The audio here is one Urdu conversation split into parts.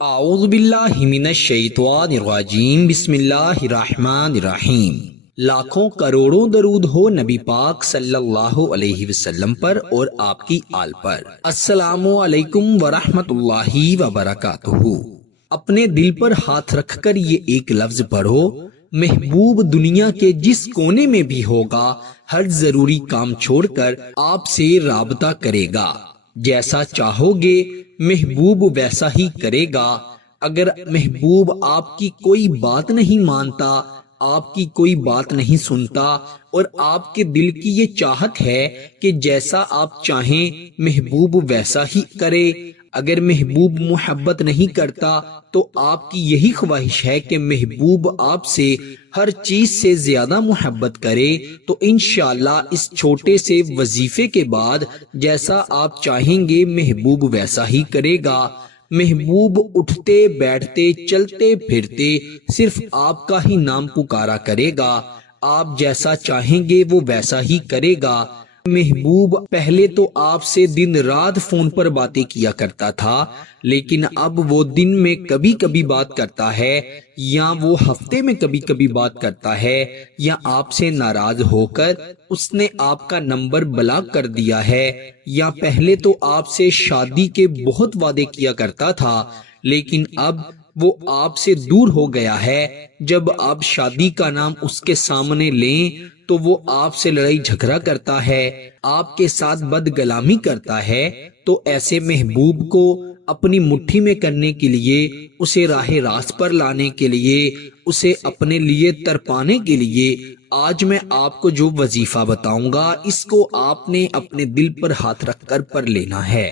اعوذ باللہ من الشیطان الرجیم بسم اللہ الرحمن الرحیم۔ لاکھوں کروڑوں درود ہو نبی پاک صلی اللہ علیہ وسلم پر اور آپ کی آل پر۔ السلام علیکم ورحمۃ اللہ وبرکاتہ۔ اپنے دل پر ہاتھ رکھ کر یہ ایک لفظ پڑھو، محبوب دنیا کے جس کونے میں بھی ہوگا ہر ضروری کام چھوڑ کر آپ سے رابطہ کرے گا۔ جیسا چاہو گے محبوب ویسا ہی کرے گا۔ اگر محبوب آپ کی کوئی بات نہیں مانتا، آپ کی کوئی بات نہیں سنتا اور آپ کے دل کی یہ چاہت ہے کہ جیسا آپ چاہیں محبوب ویسا ہی کرے، اگر محبوب محبت نہیں کرتا تو آپ کی یہی خواہش ہے کہ محبوب آپ سے ہر چیز سے زیادہ محبت کرے، تو انشاءاللہ اس چھوٹے سے وظیفے کے بعد جیسا آپ چاہیں گے محبوب ویسا ہی کرے گا۔ محبوب اٹھتے بیٹھتے چلتے پھرتے صرف آپ کا ہی نام پکارا کرے گا، آپ جیسا چاہیں گے وہ ویسا ہی کرے گا۔ محبوب پہلے تو آپ سے دن رات فون پر باتیں کیا کرتا تھا، لیکن اب وہ دن میں کبھی کبھی بات کرتا ہے، یا وہ ہفتے میں کبھی کبھی بات کرتا ہے، یا آپ سے ناراض ہو کر اس نے آپ کا نمبر بلاک کر دیا ہے، یا پہلے تو آپ سے شادی کے بہت وعدے کیا کرتا تھا، لیکن اب وہ آپ سے دور ہو گیا ہے۔ جب آپ شادی کا نام اس کے سامنے لیں تو وہ آپ سے لڑائی جھگڑا کرتا ہے، آپ کے ساتھ بدگلامی کرتا ہے۔ تو ایسے محبوب کو اپنی مٹھی میں کرنے کے لیے، اسے راہ راست پر لانے کے لیے، اسے اپنے لیے تڑپانے کے لیے آج میں آپ کو جو وظیفہ بتاؤں گا، اس کو آپ نے اپنے دل پر ہاتھ رکھ کر پڑھ لینا ہے۔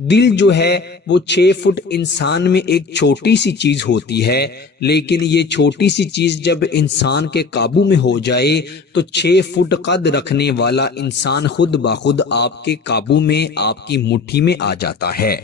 دل جو ہے وہ 6 فٹ انسان میں ایک چھوٹی سی چیز ہوتی ہے، لیکن یہ چھوٹی سی چیز جب انسان کے قابو میں ہو جائے تو 6 فٹ قد رکھنے والا انسان خود بخود آپ کے قابو میں، آپ کی مٹھی میں آ جاتا ہے۔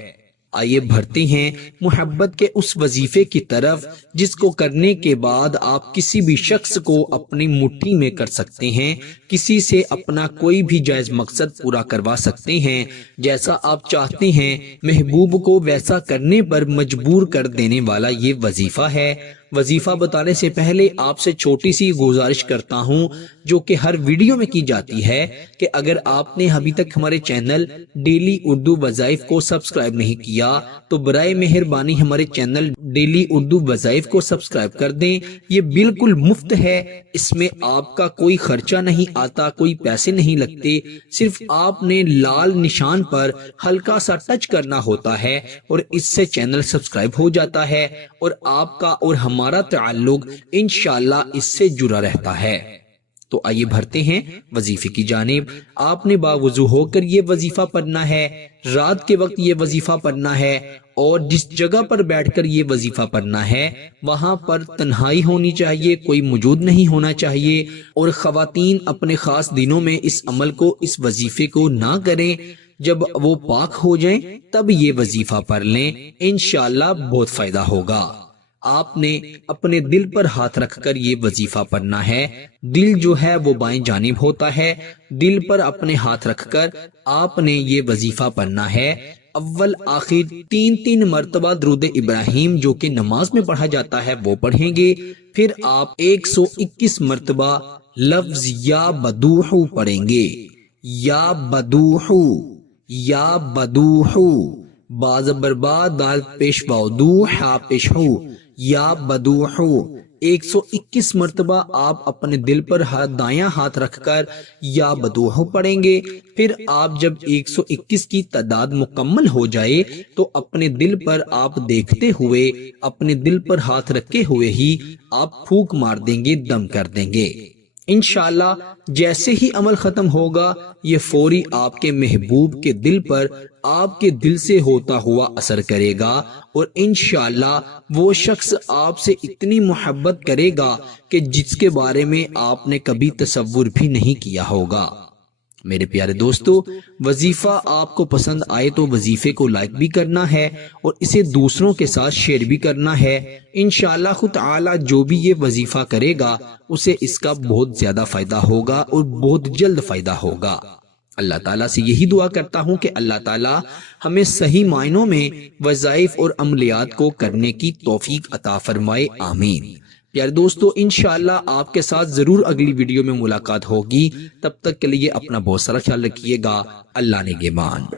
آئیے بڑھتے ہیں محبت کے اس وظیفے کی طرف، جس کو کرنے کے بعد آپ کسی بھی شخص کو اپنی مٹھی میں کر سکتے ہیں، کسی سے اپنا کوئی بھی جائز مقصد پورا کروا سکتے ہیں، جیسا آپ چاہتے ہیں محبوب کو ویسا کرنے پر مجبور کر دینے والا یہ وظیفہ ہے۔ وظیفہ بتانے سے پہلے آپ سے چھوٹی سی گزارش کرتا ہوں، جو کہ ہر ویڈیو میں کی جاتی ہے، کہ اگر آپ نے ابھی تک ہمارے چینل ڈیلی اردو وظائف کو سبسکرائب نہیں کیا تو برائے مہربانی ہمارے چینل ڈیلی اردو وظائف کو سبسکرائب کر دیں۔ یہ بالکل مفت ہے، اس میں آپ کا کوئی خرچہ نہیں آتا، کوئی پیسے نہیں لگتے، صرف آپ نے لال نشان پر ہلکا سا ٹچ کرنا ہوتا ہے اور اس سے چینل سبسکرائب ہو جاتا ہے، اور آپ کا اور ہمارا تعلق انشاءاللہ اس سے جڑا رہتا ہے۔ تو آئیے بڑھتے ہیں وظیفے کی جانب۔ آپ نے باوضو ہو کر یہ وظیفہ پڑھنا ہے، رات کے وقت یہ وظیفہ پڑھنا ہے، اور جس جگہ پر بیٹھ کر یہ وظیفہ پڑھنا ہے وہاں پر تنہائی ہونی چاہیے، کوئی موجود نہیں ہونا چاہیے، اور خواتین اپنے خاص دنوں میں اس عمل کو، اس وظیفے کو نہ کریں، جب وہ پاک ہو جائیں تب یہ وظیفہ پڑھ لیں، انشاءاللہ بہت فائدہ ہوگا۔ آپ نے اپنے دل پر ہاتھ رکھ کر یہ وظیفہ پڑھنا ہے۔ دل جو ہے وہ بائیں جانب ہوتا ہے، دل پر اپنے ہاتھ رکھ کر آپ نے یہ وظیفہ پڑھنا ہے۔ اول آخر 3 مرتبہ درود ابراہیم جو کہ نماز میں پڑھا جاتا ہے وہ پڑھیں گے، پھر آپ 121 مرتبہ لفظ یا بدوحو پڑھیں گے۔ یا بدوحو، یا بدوحو، با زبر با، دال پیش واو دو، ہا پیش ہو، یا بدوحو 121 مرتبہ آپ اپنے دل پر دایاں ہاتھ رکھ کر یا بدوحو پڑھیں گے۔ پھر آپ جب 121 کی تعداد مکمل ہو جائے تو اپنے دل پر آپ دیکھتے ہوئے، اپنے دل پر ہاتھ رکھے ہوئے ہی آپ پھونک مار دیں گے، دم کر دیں گے۔ انشاءاللہ جیسے ہی عمل ختم ہوگا یہ فوری آپ کے محبوب کے دل پر، آپ کے دل سے ہوتا ہوا اثر کرے گا، اور انشاءاللہ وہ شخص آپ سے اتنی محبت کرے گا کہ جس کے بارے میں آپ نے کبھی تصور بھی نہیں کیا ہوگا۔ میرے پیارے دوستو، وظیفہ آپ کو پسند آئے تو وظیفے کو لائک بھی کرنا ہے اور اسے دوسروں کے ساتھ شیئر بھی کرنا ہے۔ انشاءاللہ خود تعالی جو بھی یہ وظیفہ کرے گا اسے اس کا بہت زیادہ فائدہ ہوگا اور بہت جلد فائدہ ہوگا۔ اللہ تعالیٰ سے یہی دعا کرتا ہوں کہ اللہ تعالیٰ ہمیں صحیح معنوں میں وظائف اور عملیات کو کرنے کی توفیق عطا فرمائے، آمین۔ پیارے دوستو، انشاءاللہ آپ کے ساتھ ضرور اگلی ویڈیو میں ملاقات ہوگی۔ تب تک کے لیے اپنا بہت سارا خیال رکھیے گا۔ اللہ نگہبان۔